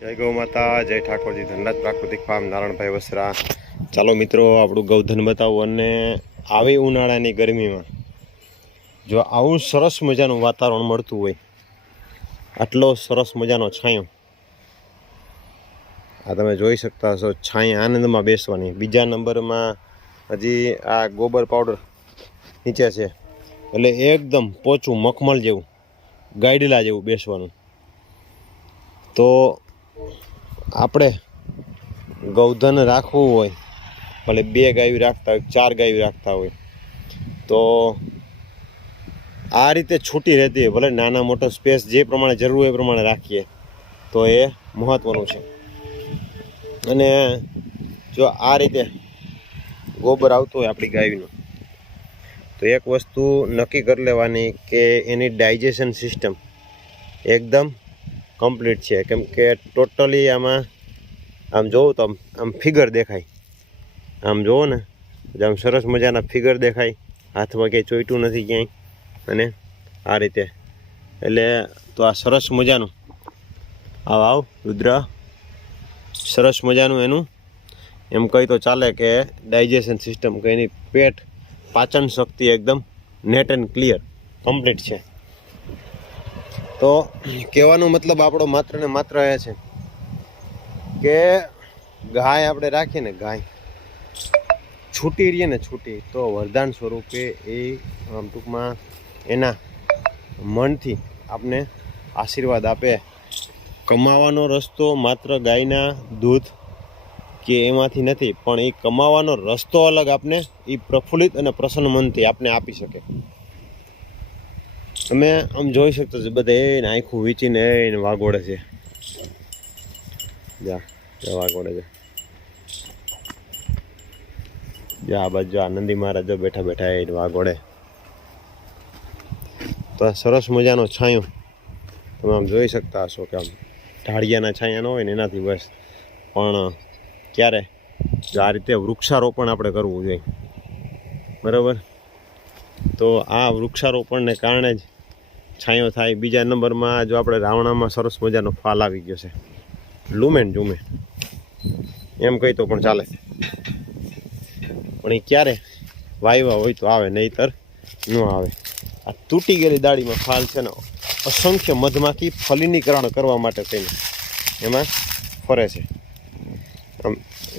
જય ગૌ માતા, જય ઠાકોરજી, ધનરાજ પ્રાકૃતિક ફાર્મ, નારાયણભાઈ વસરા. ચાલો મિત્રો, આપણું ગૌધન બતાવું. અને આવી ઉનાળાની ગરમીમાં જો આવું સરસ મજાનું વાતાવરણ મળતું હોય, આટલો સરસ મજાનો છાંયો આ તમે જોઈ શકતા હશો. છાંય આનંદમાં બેસવાની. બીજા નંબરમાં હજી આ ગોબર પાવડર નીચે છે, એટલે એકદમ પોચું મખમલ જેવું, ગાઈડલા જેવું બેસવાનું. તો આપણે ગૌધન રાખવું હોય, ભલે 2 ગાયું રાખતા હોય, 4 ગાયું રાખતા હોય, તો આ રીતે છૂટી રહેતી હોય. ભલે નાના મોટો સ્પેસ જે પ્રમાણે જરૂર હોય એ પ્રમાણે રાખીએ તો એ મહત્ત્વનું છે. અને જો આ રીતે ગોબર આવતું હોય આપણી ગાયનું, તો એક વસ્તુ નક્કી કરી લેવાની કે એની ડાયજેશન સિસ્ટમ એકદમ કમ્પ્લીટ છે. કેમ કે ટોટલી આમાં આમ જોવું તો આમ ફિગર દેખાય. આમ જોવો ને, આમ સરસ મજાના ફિગર દેખાય. હાથમાં ક્યાંય ચોઈટું નથી ક્યાંય. અને આ રીતે એટલે તો આ સરસ મજાનું આવ રુદ્ર, સરસ મજાનું એનું એમ કહી તો ચાલે કે ડાયજેશન સિસ્ટમ, કે એની પેટ પાચન શક્તિ એકદમ નેટ એન્ડ ક્લિયર કમ્પ્લીટ છે. તો કહેવાનો મતલબ આપણો માત્ર ને માત્ર એ છે કે ગાય આપણે રાખીએ ને, ગાય છૂટી રહીએ ને, છૂટી તો વરદાન સ્વરૂપે એ આમ ટૂંકમાં એના મનથી આપને આશીર્વાદ આપે. કમાવાનો રસ્તો માત્ર ગાયના દૂધ કે એમાંથી નથી, પણ એ કમાવાનો રસ્તો અલગ આપને એ પ્રફુલ્લિત અને પ્રસન્ન મનથી આપને આપી શકે. તમે આમ જોઈ શકતો છો, બધા એને આખું વીંચીને એને વાગોડે છે. જા વાગોડે છે. જા આ બાજુ નંદી મહારાજ બેઠા બેઠા એને વાગોડે. તો આ સરસ મજાનો છાંયો તમે આમ જોઈ શકતા હશો કે આમ ઢાળિયાના છાંયા ન હોય ને એનાથી બસ. પણ ક્યારે આ રીતે વૃક્ષારોપણ આપણે કરવું જોઈએ, બરાબર? તો આ વૃક્ષારોપણને કારણે જ છાંયો થાય. બીજા નંબરમાં જો આપણે રાવણામાં સરસ મજાનો ફાલ આવી ગયો છે, લૂમેન ઝૂમે એમ કહી તો પણ ચાલે. પણ એ ક્યારે વાયવા હોય તો આવે, નહીંતર ન આવે. આ તૂટી ગયેલી દાળીમાં ફાલ છે ને, અસંખ્ય મધમાખી ફલિનીકરણ કરવા માટે થઈને એમાં ફરે છે. આમ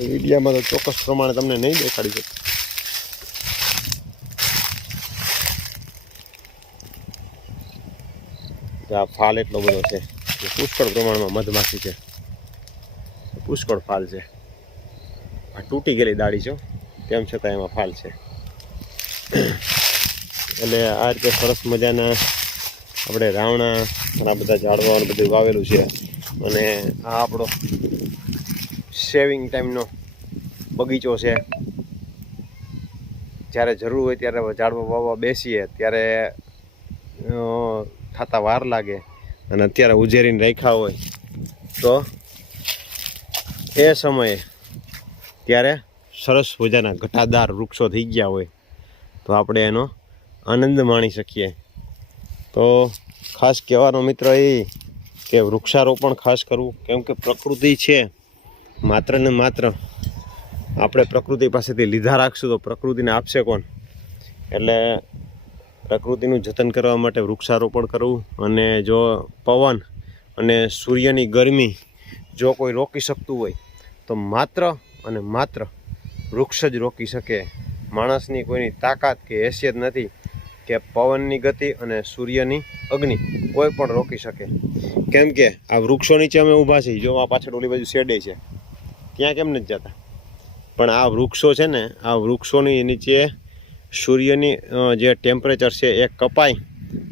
વિડીયામાં તો ચોક્કસ પ્રમાણે તમને નહીં દેખાડી શકું. આ ફાલ એટલો બધો છે, પુષ્કળ પ્રમાણમાં મધમાખી છે, પુષ્કળ ફાલ છે. આ તૂટી ગયેલી દાળી છે, તેમ છતાં એમાં ફાલ છે. એટલે આ રીતે સરસ મજાના આપણે રાવણા ઘણા બધા ઝાડવાનું બધું વાવેલું છે. અને આ આપણો સેવિંગ ટાઈમનો બગીચો છે. જ્યારે જરૂર હોય ત્યારે ઝાડવા વાવવા બેસીએ ત્યારે થતા વાર લાગે, અને અત્યારે ઉજેરીને રાખ્યા હોય તો એ સમયે ત્યારે સરસ મજાના ઘટાદાર વૃક્ષો થઈ ગયા હોય તો આપણે એનો આનંદ માણી શકીએ. તો ખાસ કહેવાનો મિત્ર એ કે વૃક્ષારોપણ ખાસ કરવું. કેમ કે પ્રકૃતિ છે, માત્ર ને માત્ર આપણે પ્રકૃતિ પાસેથી લીધા રાખશું તો પ્રકૃતિને આપશે કોણ? એટલે પ્રકૃતિનું જતન કરવા માટે વૃક્ષારોપણ કરવું. અને જો પવન અને સૂર્યની ગરમી જો કોઈ રોકી શકતું હોય તો માત્ર અને માત્ર વૃક્ષ જ રોકી શકે. માણસની કોઈની તાકાત કે હેસિયત નથી કે પવનની ગતિ અને સૂર્યની અગ્નિ કોઈ પણ રોકી શકે. કેમ કે આ વૃક્ષો નીચે અમે ઊભા છીએ. જો આ પાછળ ઓલી બાજુ શેડે છે, ત્યાં કેમ નથી જતા? પણ આ વૃક્ષો છે ને, આ વૃક્ષોની નીચે સૂર્યની જે ટેમ્પરેચર છે એ કપાય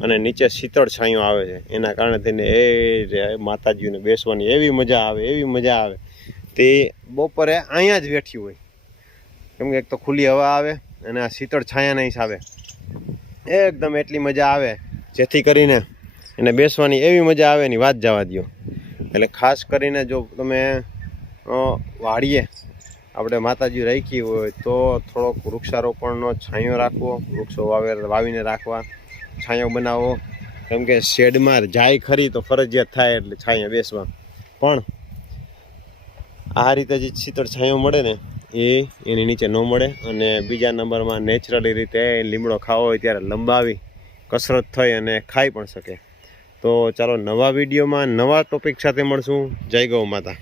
અને નીચે શીતળ છાંયો આવે છે. એના કારણે થઈને એ માતાજીને બેસવાની એવી મજા આવે, એવી મજા આવે. તે બપોરે અહીંયા જ બેઠી હોય, કેમ કે એક તો ખુલ્લી હવા આવે અને આ શીતળ છાયાના હિસાબે એકદમ એટલી મજા આવે, જેથી કરીને એને બેસવાની એવી મજા આવે એની વાત જવા દો. એટલે ખાસ કરીને જો તમે વાડીએ આપણે માતાજી રાખી હોય તો થોડોક વૃક્ષારોપણનો છાંયો રાખવો, વૃક્ષો વાવીને રાખવા, છાંયો બનાવવો. કેમ કે શેડમાં જાય ખરી તો ફરજિયાત થાય એટલે છાંયા બેસવા. પણ આ રીતે જે શીતળ છાંયો મળે ને એની નીચે ન મળે. અને બીજા નંબરમાં નેચરલી રીતે લીમડો ખાવો હોય ત્યારે લંબાવી કસરત થઈ અને ખાઈ પણ શકે. તો ચાલો નવા વિડીયોમાં નવા ટોપિક સાથે મળશું. જય ગૌ માતા.